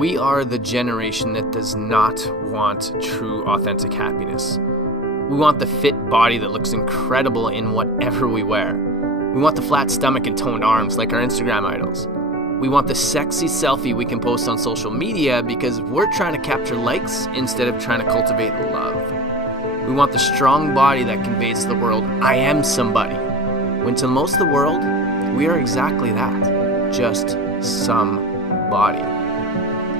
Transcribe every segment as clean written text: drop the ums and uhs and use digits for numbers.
We are the generation that does not want true, authentic happiness. We want the fit body that looks incredible in whatever we wear. We want the flat stomach and toned arms like our Instagram idols. We want the sexy selfie we can post on social media because we're trying to capture likes instead of trying to cultivate love. We want the strong body that conveys to the world, I am somebody. When to most of the world, we are exactly that, just somebody.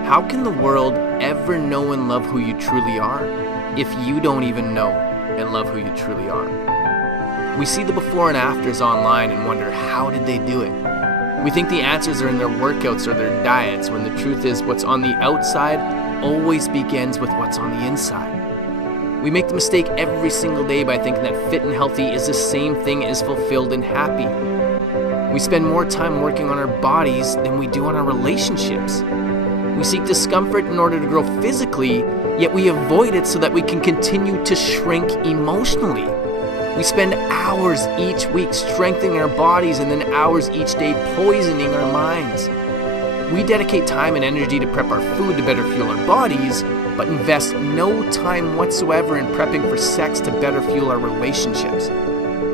How can the world ever know and love who you truly are if you don't even know and love who you truly are? We see the before and afters online and wonder, how did they do it? We think the answers are in their workouts or their diets, when the truth is what's on the outside always begins with what's on the inside. We make the mistake every single day by thinking that fit and healthy is the same thing as fulfilled and happy. We spend more time working on our bodies than we do on our relationships. We seek discomfort in order to grow physically, yet we avoid it so that we can continue to shrink emotionally. We spend hours each week strengthening our bodies and then hours each day poisoning our minds. We dedicate time and energy to prep our food to better fuel our bodies, but invest no time whatsoever in prepping for sex to better fuel our relationships.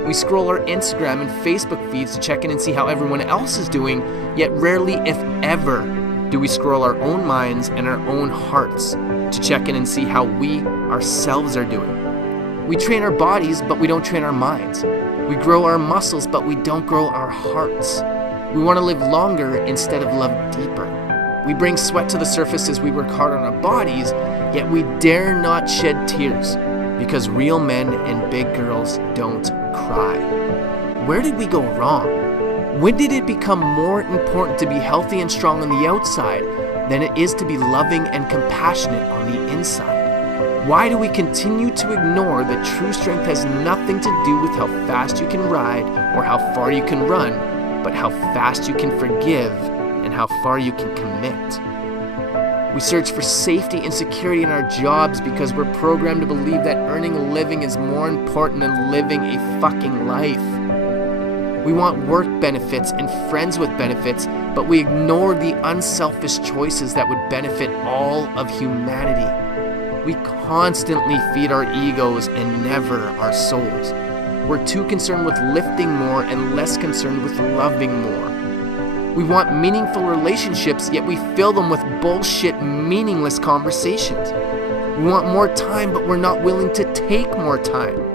We scroll our Instagram and Facebook feeds to check in and see how everyone else is doing, yet rarely, if ever, do we scroll our own minds and our own hearts to check in and see how we ourselves are doing. We train our bodies, but we don't train our minds. We grow our muscles, but we don't grow our hearts. We want to live longer instead of love deeper. We bring sweat to the surface as we work hard on our bodies, yet we dare not shed tears because real men and big girls don't cry. Where did we go wrong? When did it become more important to be healthy and strong on the outside than it is to be loving and compassionate on the inside? Why do we continue to ignore that true strength has nothing to do with how fast you can ride or how far you can run, but how fast you can forgive and how far you can commit? We search for safety and security in our jobs because we're programmed to believe that earning a living is more important than living a fucking life. We want work benefits and friends with benefits, but we ignore the unselfish choices that would benefit all of humanity. We constantly feed our egos and never our souls. We're too concerned with lifting more and less concerned with loving more. We want meaningful relationships, yet we fill them with bullshit, meaningless conversations. We want more time, but we're not willing to take more time.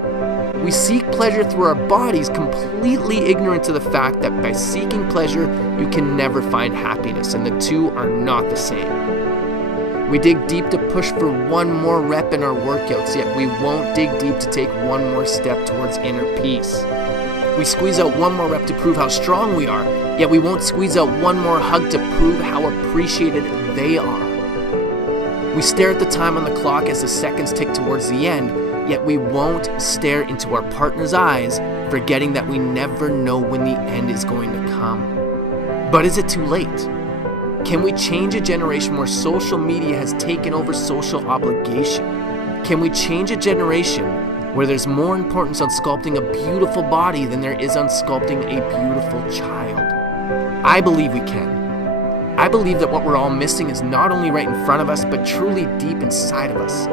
We seek pleasure through our bodies, completely ignorant to the fact that by seeking pleasure, you can never find happiness, and the two are not the same. We dig deep to push for one more rep in our workouts, yet we won't dig deep to take one more step towards inner peace. We squeeze out one more rep to prove how strong we are, yet we won't squeeze out one more hug to prove how appreciated they are. We stare at the time on the clock as the seconds tick towards the end, yet we won't stare into our partner's eyes, forgetting that we never know when the end is going to come. But is it too late? Can we change a generation where social media has taken over social obligation? Can we change a generation where there's more importance on sculpting a beautiful body than there is on sculpting a beautiful child? I believe we can. I believe that what we're all missing is not only right in front of us, but truly deep inside of us.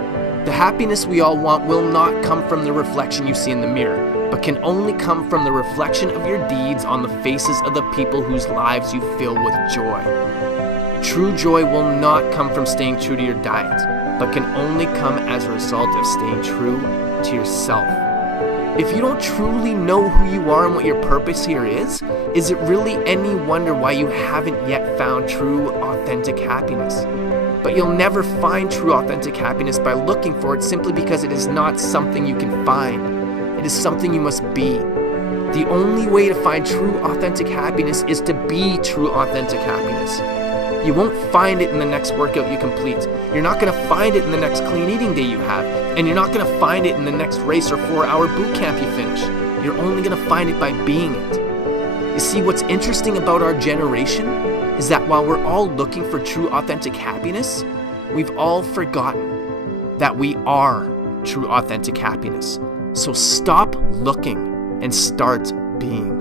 The happiness we all want will not come from the reflection you see in the mirror, but can only come from the reflection of your deeds on the faces of the people whose lives you fill with joy. True joy will not come from staying true to your diet, but can only come as a result of staying true to yourself. If you don't truly know who you are and what your purpose here is it really any wonder why you haven't yet found true, authentic happiness? But you'll never find true, authentic happiness by looking for it simply because it is not something you can find. It is something you must be. The only way to find true, authentic happiness is to be true, authentic happiness. You won't find it in the next workout you complete. You're not going to find it in the next clean eating day you have. And you're not going to find it in the next race or 4-hour boot camp you finish. You're only going to find it by being it. You see, what's interesting about our generation is that while we're all looking for true, authentic happiness, we've all forgotten that we are true, authentic happiness. So stop looking and start being.